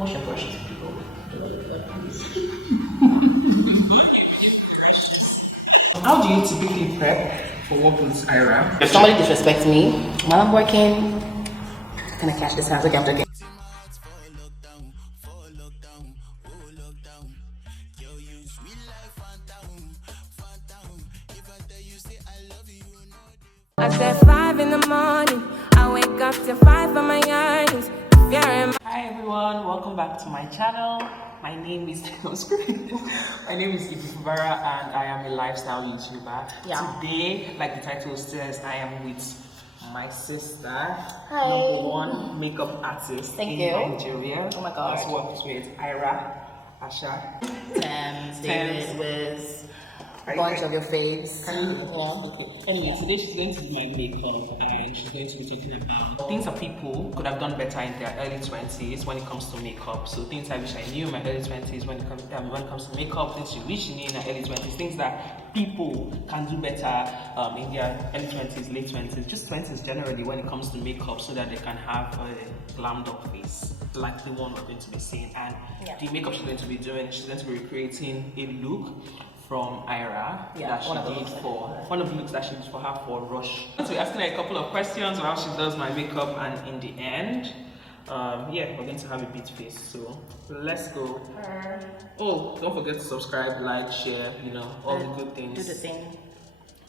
Wash your brushes, people. How do you typically prep for work with Ayra? If somebody disrespects me while I'm working, can I catch this hand? Okay, I'm joking. I said 5 in the morning, I wake up to 5 for my earnings. Hi everyone, welcome back to my channel. My name is Ibifubara and I am a lifestyle YouTuber. Yeah. Today, like the title says, I am with my sister, Hi. #1 makeup artist Thank in you. Nigeria. Oh my God. That's worked with Ayra, Asha, David, Wiz, a bunch of your faves. Anyway, today she's going to do my makeup and she's going to be talking about things that people could have done better in their early 20s when it comes to makeup. So things I wish I knew in my early 20s when it comes to makeup, things you wish you knew in your early 20s, things that people can do better in their early 20s, late 20s, just 20s generally when it comes to makeup, so that they can have a glammed up face like the one we're going to be seeing. And the makeup she's going to be doing, she's going to be recreating a look from Ayra that she did for one of the looks that she did for her for Rush. So we're asking her a couple of questions on how she does my makeup, and in the end, yeah, we're going to have a beat face. So let's go. Oh, don't forget to subscribe, like, share, you know, all the good things. Do the thing.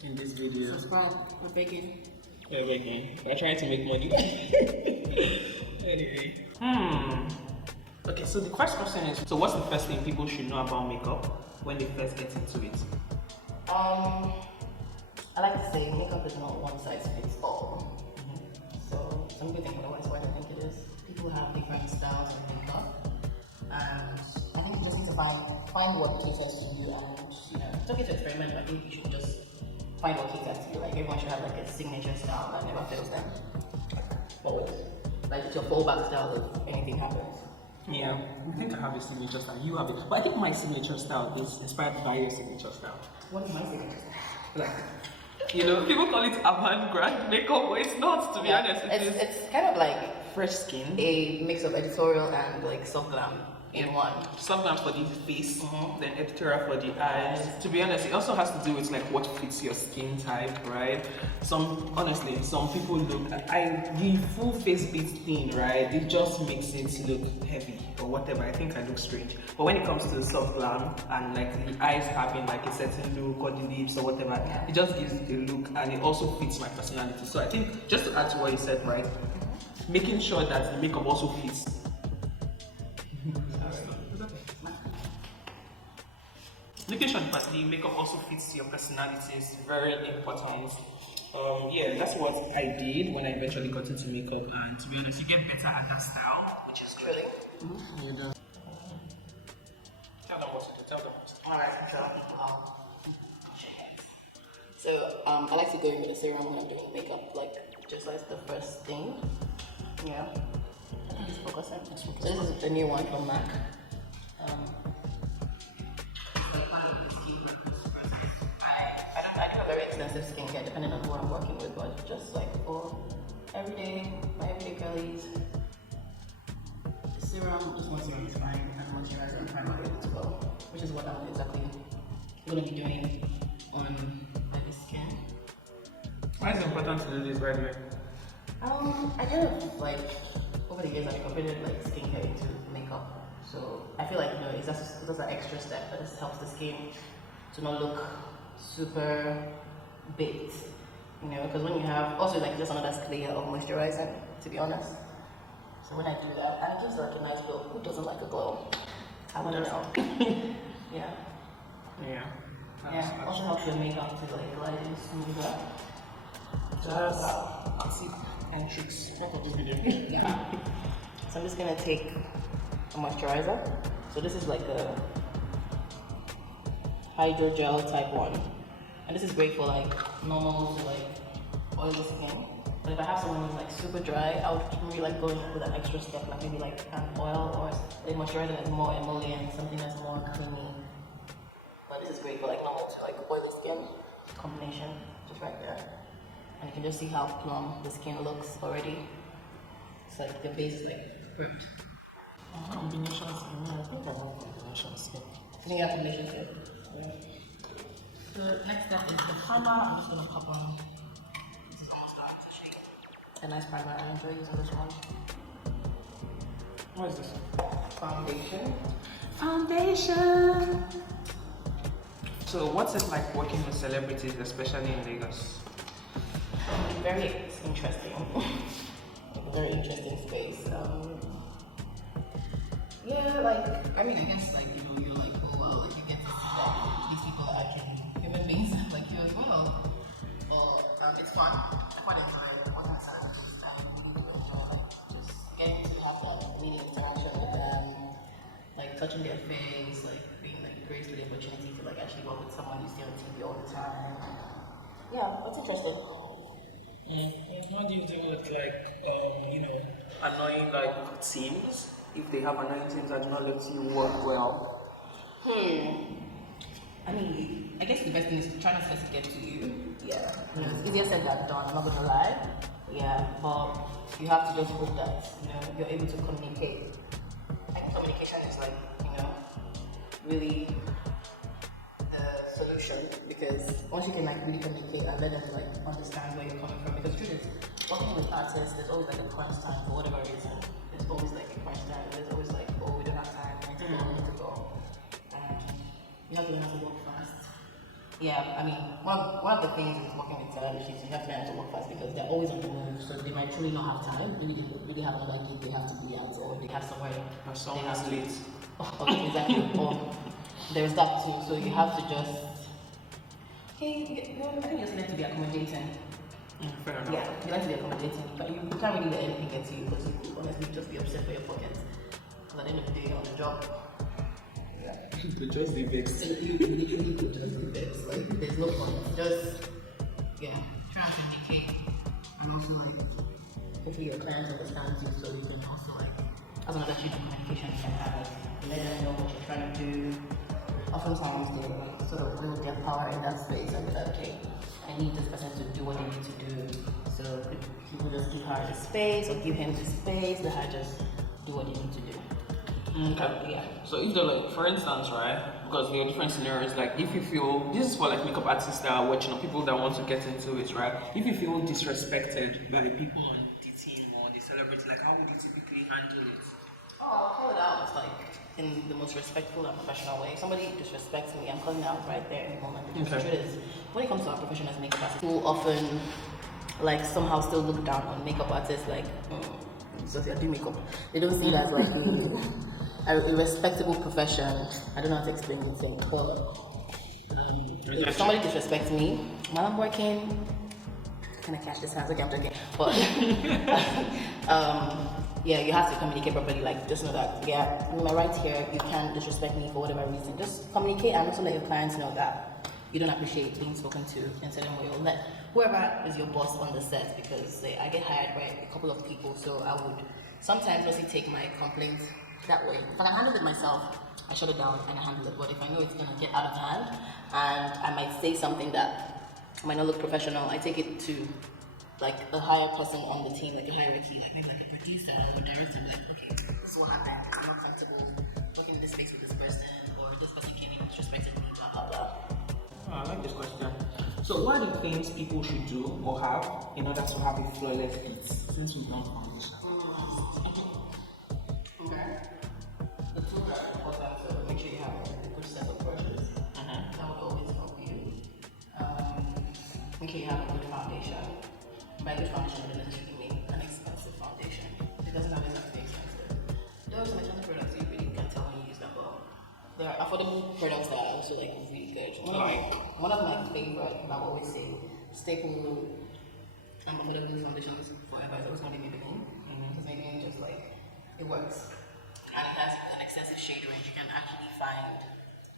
In this video. Subscribe. We're begging. Yeah, begging. We're trying to make money. Anyway. Okay, so the first question is, so what's the first thing people should know about makeup when they first get into it? I like to say makeup is not one size fits all. So some people think otherwise, why I think it is. People have different styles of makeup, and I think you just need to find what caters to you, and you know, it's okay to experiment. But I think you should just find what caters to you. Like everyone should have like a signature style that never fails them. Always. Like it's your fallback style if anything happens. Yeah, I think I have a signature style. You have it, but I think my signature style is inspired by your signature style. What is my signature style? Like, you know, people call it avant-garde makeup, but it's not. To be honest, it's kind of like fresh skin, a mix of editorial and like soft glam in one. Soft glam for the face, then editorial for the eyes. To be honest, it also has to do with like what fits your skin type, right? Honestly, some people look, the full face beat thing, right? It just makes it look heavy or whatever. I think I look strange. But when it comes to the soft glam and like the eyes having like a certain look or the lips or whatever, it just gives it a look and it also fits my personality. So I think just to add to what you said, right? Making sure that the makeup also fits. Making sure that the makeup also fits your personality is very important. Yeah, that's what I did when I eventually got into makeup, and to be honest, you get better at that style, which is good. Really? You do. Tell them what to do, tell them what to do. Alright, so I like to go in with a serum when I'm doing makeup, like just like the first thing. Yeah. I think it's focusing. So this is the new one from MAC. I do a very extensive skincare depending on who I'm working with, but just like for my everyday girlies, serum, just one serum is fine, and moisturizer and primer ready to go, which is what I'm exactly going to be doing on my skin. Why is it important to do this, by the way? I kind of like over the years I've incorporated like skincare into makeup, so I feel like, you know, it's just an extra step that just helps the skin to not look super baked, you know, because when you have also like just another layer of moisturizing, to be honest. So when I do that, and it gives like a nice glow. Who doesn't like a glow? I want to know. Yeah. Also helps your makeup to like glide in smoother. Just tip and tricks of this video. Yeah. So I'm just gonna take a moisturizer. So this is like a hydrogel type 1, and this is great for like normal to like oily skin. But if I have someone who's like super dry, I would really like going with an extra step, like maybe like an oil or a moisturizer that's more emollient, something that's more creamy. But this is great for like normal to like oily skin combination, just right there. And you can just see how plump the skin looks already. It's like the base is like perfect. Combination. I think I have combination skill. I think you have combination skill. Yeah. So next step is the primer. I'm just gonna pop on. This is almost done. It's a shade. A nice primer. I enjoy using this one. What is this? Foundation. Foundation. So what's it like working with celebrities, especially in Lagos? Very interesting. Very interesting space. Yeah, like I mean, I guess like you're like, oh wow, like you get to see that these people are actually human beings like you as well. But it's fun. I quite enjoy working with celebrities. I really do enjoy like just getting to have that meeting interaction with them, like touching their face, like being like graced with the opportunity to like actually work with someone you see on TV all the time. Yeah, it's interesting. How do you deal with like annoying like teams? If they have annoying teams that do not let you work well? I mean, I guess the best thing is try not to let it get to you. Yeah. It's easier said than done, I'm not gonna lie. Yeah, but you have to just hope that, you're able to communicate. I think communication is like, really the solution, because once you can like really communicate and let them like understand where you're coming from, because the truth is, working with artists, there's always like a crunch time for whatever reason. There's always like a crunch time. There's always like, oh, we don't have time. We need to go. You have to learn how to work fast. Yeah, I mean, one of the things with working with celebrities, you have to learn how to work fast because they're always on the move. So they might truly not have time. Maybe they really have another gig they have to be at, or they have somewhere. Or someone has late. Okay, exactly. Or there's that too. So you have to just, I think you just learn to be accommodating. Fair enough. Yeah, you like to be accommodating, but you can't really let anything get to you because you will honestly just be upset for your pockets. Because at the end of the day, you're on the job. Yeah. The just the vex. You literally could just be vexed. Like, there's no point. Just, try to communicate. And also, like, hopefully your clients understand you so you can also, like, as long as you do communication, you can have, like, let them know what you're trying to do. Oftentimes, they sort of wield their power in that space and be like, okay, I need this person to do what they need to do. So people just give her the space or give him the space, let her just do what they need to do. Okay. Yeah. So if they're like, for instance, right, because there are different scenarios, like if you feel, this is for like makeup artists that are watching or people that want to get into it, right? If you feel disrespected by the people on the team or the celebrity, like how would you typically handle it? Oh, I'll call it out. It's like in the most respectful and professional way. If somebody disrespects me, I'm calling out right there in the moment. Because the truth is, when it comes to our profession as makeup artists, people often like somehow still look down on makeup artists like, so if you're doing makeup, they don't see it as like a respectable profession. I don't know how to explain the thing, but if somebody disrespects me while I'm working, can I catch this hands? Okay, I'm joking. But you have to communicate properly. Like, just know that, in my right here, you can't disrespect me for whatever reason. Just communicate and also let your clients know that you don't appreciate being spoken to in certain way, or let whoever is your boss on the set, because I get hired by a couple of people, so I would sometimes also take my complaints that way. If I can handle it myself, I shut it down and I handle it. But if I know it's gonna get out of hand and I might say something that might not look professional, I take it to like a higher person on the team, like a hierarchy, like maybe like a producer or a director, like, okay, this is what happened, I'm not comfortable working in this space with this person, or this person came in and disrespected me, blah blah blah. Oh, I like this question. So what are the things people should do or have in order to have a flawless fit, since we've done foundation? Okay. The tools are important, so make sure you have a good set of brushes. That would always help you. Make sure you have a good foundation. By good foundation, it doesn't necessarily mean an expensive foundation. It doesn't always have to be expensive. There are some expensive products you really can't tell when you use them, but there are affordable products that are also like really good. One of my favorite, I always say, staple affordable foundations forever is always going to be Maybelline. Because Maybelline just like, it works. And it has an extensive shade range. You can actually find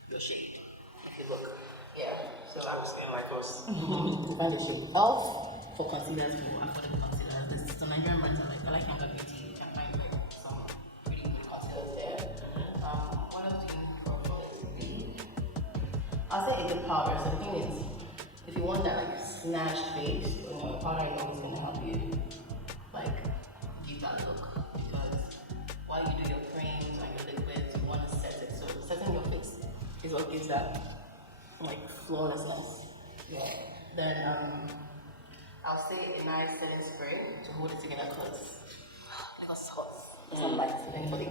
your shade if you look. Yeah. So I was saying like us. To find the shade. For concealers, for affordable concealers. There's some Nigerian brands I like Younger Beauty. You can find like some really good concealers there. What else do you need for flawless? I'll say a good powder. So the thing is, if you want that like snatched face, a powder is always going to help you like give that look. Because while you do your creams and your liquids, you what gives that like flawlessness. Yeah. Then I'll say a nice setting spray to hold it together because it's hot. It's not light to anybody.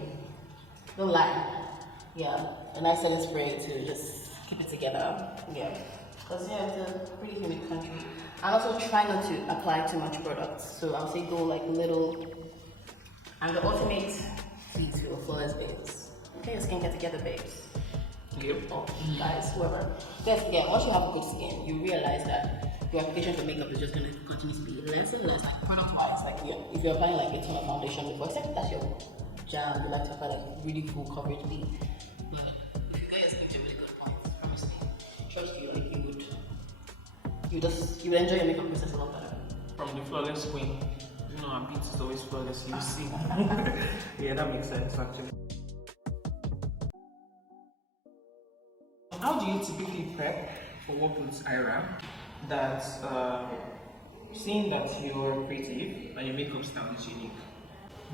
Don't lie. Yeah, a nice setting spray to just keep it together. Yeah. Because yeah, it's a pretty humid country. And also try not to apply too much products. So I'll say go like little. And the ultimate key to a flawless base. Get your skincare together, babes. Yep. Or guys, whoever. Yes, yeah, once you have good skin, you realize that your application for makeup is just going to continue to be less and less, like product-wise. Like, yeah, if you're applying like a ton of foundation before, except that's your jam, you like to apply like really full coverage B. But if you get your skin to a really good point, honestly, trust you, like you would enjoy your makeup process a lot better. From the flawless queen, you know, our beat is always flawless. You see. Yeah, that makes sense actually. How do you typically prep for work with Ayra? That seeing that you're creative and your makeup style is unique,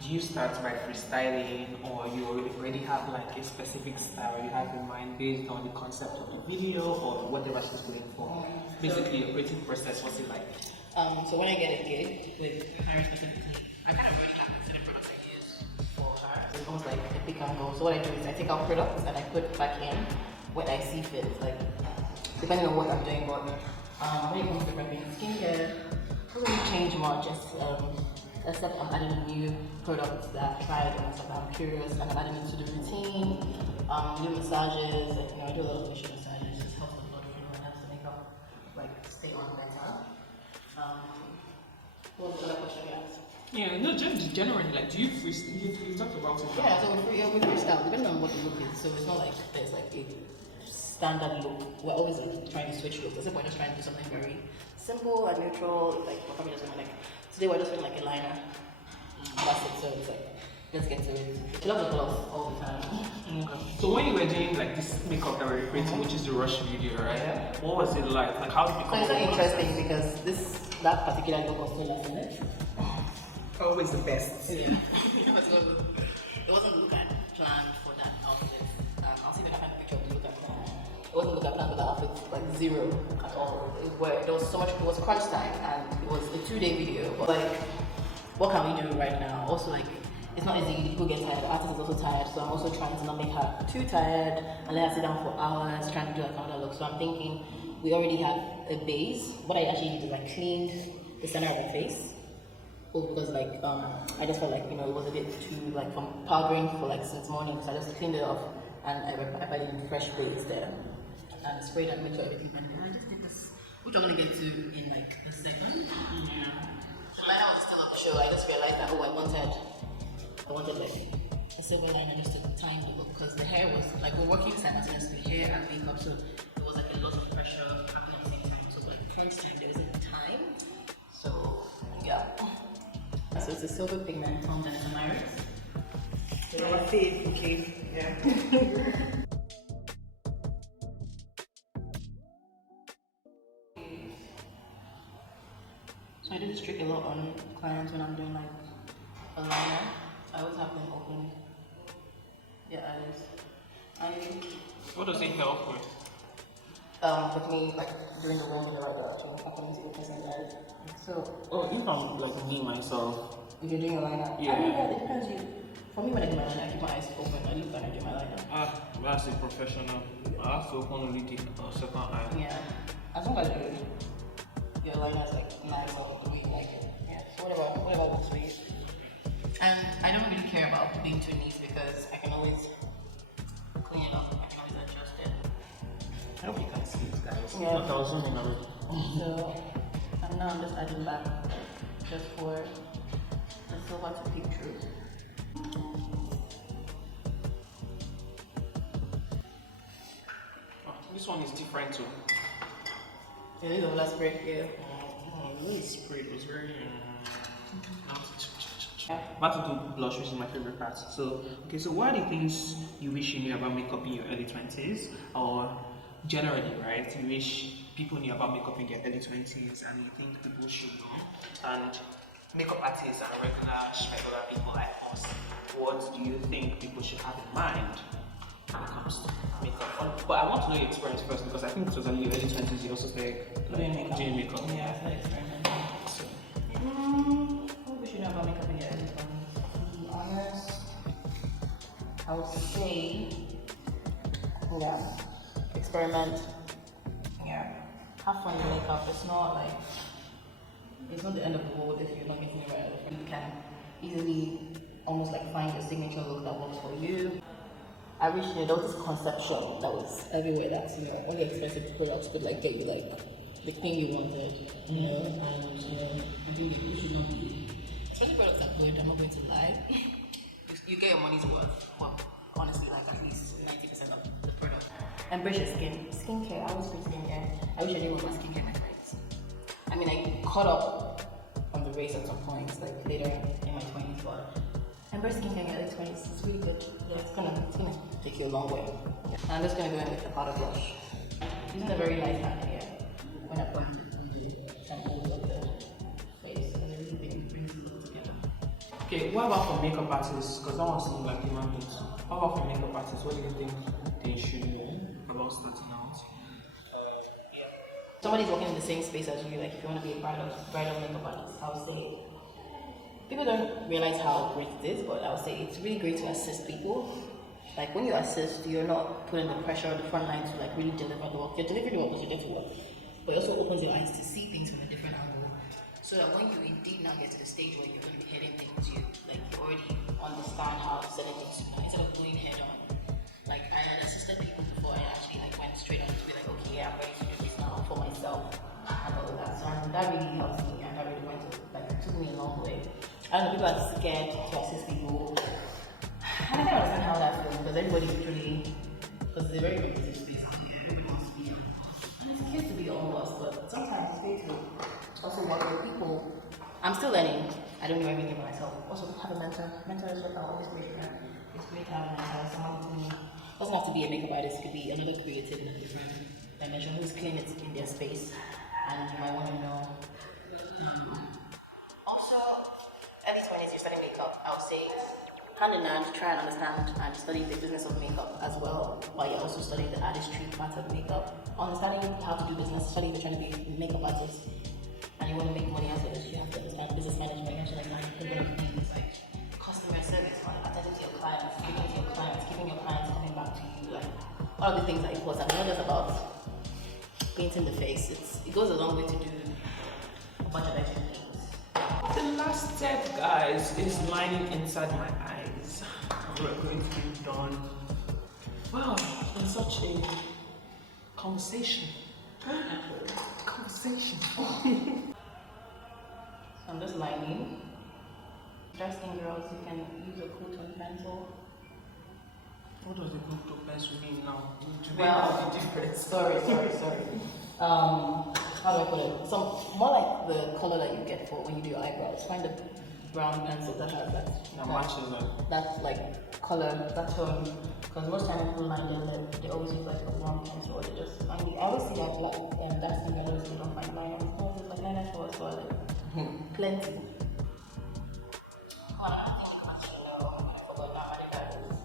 do you start by freestyling, or you already have like a specific style you have in mind based on the concept of the video or whatever she's going for? Basically, your creative process, what's it like? So when I get a gig with her specifically, I kind of already have considered products I use for her. It's almost like a pick and go. So what I do is I take out products and I put back in what I see fit, like depending on what I'm doing. But when it comes to prepping skincare, it doesn't really change much, except I'm adding new products that I've tried and stuff that I'm curious, and I'm adding it to the routine. Do massages, like, I do a lot of facial massages, just helps the blood flow and helps the makeup like stay on better. What was the other question you asked? Yeah, no, just generally, like, do you you talked about it? Yeah, so we freestyle, depending on what the look is. So it's not like there's like a standard look. We're always trying to switch looks. Except we're just trying to do something very simple and neutral. Like we're probably just going like today we're just doing like a liner. That's it. So it's like let's get to it. She loves the gloss all the time. Okay. So when you were doing like this makeup that we're creating, which is the Rush video, right? Yeah. What was it like? Like how did it become? So it's so interesting because that particular look was still last minute. Always the best. Yeah. It wasn't the look I planned for that outfit. I'll see if I can find a picture of the look I planned. It wasn't the look I planned for the outfit, like zero at all. There was so much, it was crunch time and it was a 2-day video. But like, what can we do right now? Also like, it's not easy, people get tired, the artist is also tired, so I'm also trying to not make her too tired and let her sit down for hours trying to do like another look. So I'm thinking, we already have a base. What I actually did is I cleaned the center of her face. Because like I just felt like it was a bit too like from powdering for like since morning, so I just cleaned it off and I put in fresh base there and sprayed and made sure everything went good. I just did this, which I'm gonna get to in like a second. The liner was still on the show. I just realized that I wanted like a silver liner just to time the look because the hair was like we're working simultaneously, hair and makeup, so it was like a lot of pressure happening at the same time. So like crunch time, there wasn't time. So yeah. So it's a silver pigment from Jennifer Myers. My fave, okay. Yeah. So I do this trick a lot on clients when I'm doing like a liner. I always have them open their eyes. What does it help with? With me like doing the wind in the right direction, I can easily open their eyes. So If I'm like me myself. if you're doing a liner, Yeah. I mean, yeah, it depends. For me, when I do my liner, I keep my eyes open. I look when I do my liner. That's a professional. I have to open only the second eye. Yeah, as long as your liner is like nice or the way you like it. Yeah, so whatever works for you. And I don't really care about being too neat because I can always clean it up. I can always adjust it. I hope you can see it, guys. Yeah. I was zooming already. So, and now I'm just adding back just for the silver to peek through. This one is different too. It is a last break here. This spray was very. Back to do blush, which is my favorite part. So, okay, so what are the things you wish you knew about makeup in your early 20s, or generally, right? You wish people knew about makeup in their early 20s, and you think people should know? And makeup artists and regular people like us, what do you think people should have in mind when it comes comes to makeup. But I want to know your experience first because I think it was in your early 20s you also started doing makeup. Yeah, I started experimenting. So, What we should know about makeup in your early 20s? To be honest, I would say, yeah, experiment. Yeah, have fun with makeup. It's not the end of the world if you're not getting it right. You can easily almost like find your signature look that works for you. I wish there was this conception that was everywhere that only expensive products could like get you like the thing you wanted, you know, and I think it should not be. Expensive products are good. I'm not going to lie. You get your money's worth. Well, honestly, like at least 90% of the product. Embrace your skin. Skincare. I always put skincare. I wish I knew what my skincare meant. I mean, I caught up on the race at some points, like later in my 20s, but embrace skincare in your early 20s. It's really good. Yeah, it's gonna take you a long way. And I'm just gonna go in with the powder blush. Using a very light hand here when I put the shampoo of the face, and it really brings the look together. okay, what about for makeup artists? Because that one seems like human beings. What about for makeup artists? What do you think they should know about starting out? Somebody's working in the same space as you, like if you want to be a bridal makeup artist, I would say, people don't realize how great it is, but I would say it's really great to assist people. Like when you assist, you're not putting the pressure on the front line to like really deliver the work. You're delivering the work because you're there to work, but it also opens your eyes to see things from a different angle. So that when you indeed now get to the stage where you're going to be heading things, you already understand how certain things to know instead of going head on. Like I had assisted people before I actually like went straight on to be like, okay, yeah, I'm ready to do this now for myself and all of that. So that really helped me and that really went to it took me a long way. I don't know, people are scared to assist people. And I can understand how that feels because everybody literally, because it's a very competitive space out here, everybody wants to be on boss. And it's cute to be on boss, but sometimes it's great to also work with people. I'm still learning. I don't know everything by myself. Also have a mentor. Mentor is what I always great for. It's great to have a mentor, someone to me. Doesn't have to be a makeup artist, it could be another creative in a different dimension who's clean it in their space and you might want to know. Also, early 20s, you're studying makeup, I would say hand in hand, try and understand and study the business of makeup as well, while you're also studying the artistry part of makeup. Understanding how to do business, studying if you're trying to be a makeup artist and you want to make money as well, you have to understand business management, you have to like manage things like customer service, attention to your clients, giving it to your clients, keeping your clients coming back to you, like all of the things that it was. It's not just about painting the face, it goes a long way to do a bunch of extra things. The last step, guys, is lining inside my eyes. We're going to be done. Wow, in such a conversation. I'm just lining. Dark skin girls, you can use a cool tone pencil. What does the group of pencil mean now? Do they Well, have the difference? Sorry. How do I put it? More like the color that you get for when you do your eyebrows. Find a brown pencil that has that like color, that tone. Because most times people line them, they always use like a brown pencil or they just. I always see that black dark skin girls, they don't find liners. Oh, there's like liners for us, but like plenty.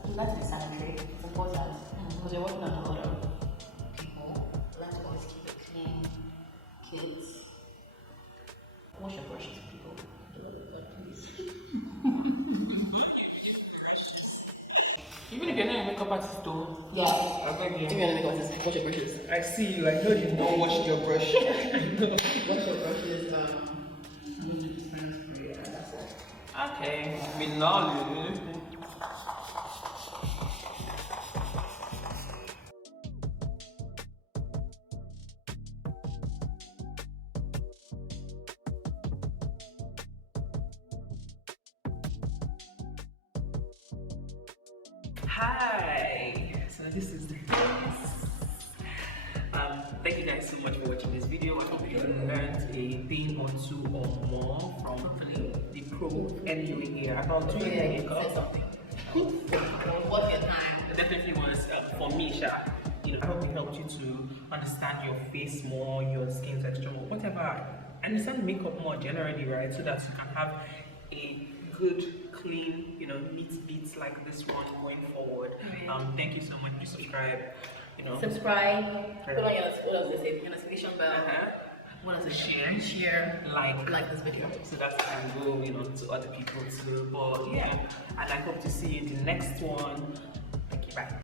You like to be sanitary, it's important because you're working on a lot of people. You like to always keep it clean, kids. Wash your brushes, people. Even if you're not a makeup artist, though. Yeah. I beg you. If you're not a makeup artist, wash your brushes. I see you. I know you don't wash your brush. Wash your brushes. Okay. Minali. Hi, so this is the face. Thank you guys so much for watching this video. I hope you learned a thing or two or more from hopefully the pro MUA about doing makeup. Worth your time. It definitely was for me, Sha. I hope it helped you to understand your face more, your skin texture, whatever. Understand makeup more generally, right? So that you can have a good, clean, you know, neat beats like this one going forward. Thank you so much. Please subscribe. You know, subscribe. Put on your what does it say? Your notification bell. What does it share, like this video, so that can go, you know, to other people too. But yeah, and I hope to see you in the next one. Thank you. Bye.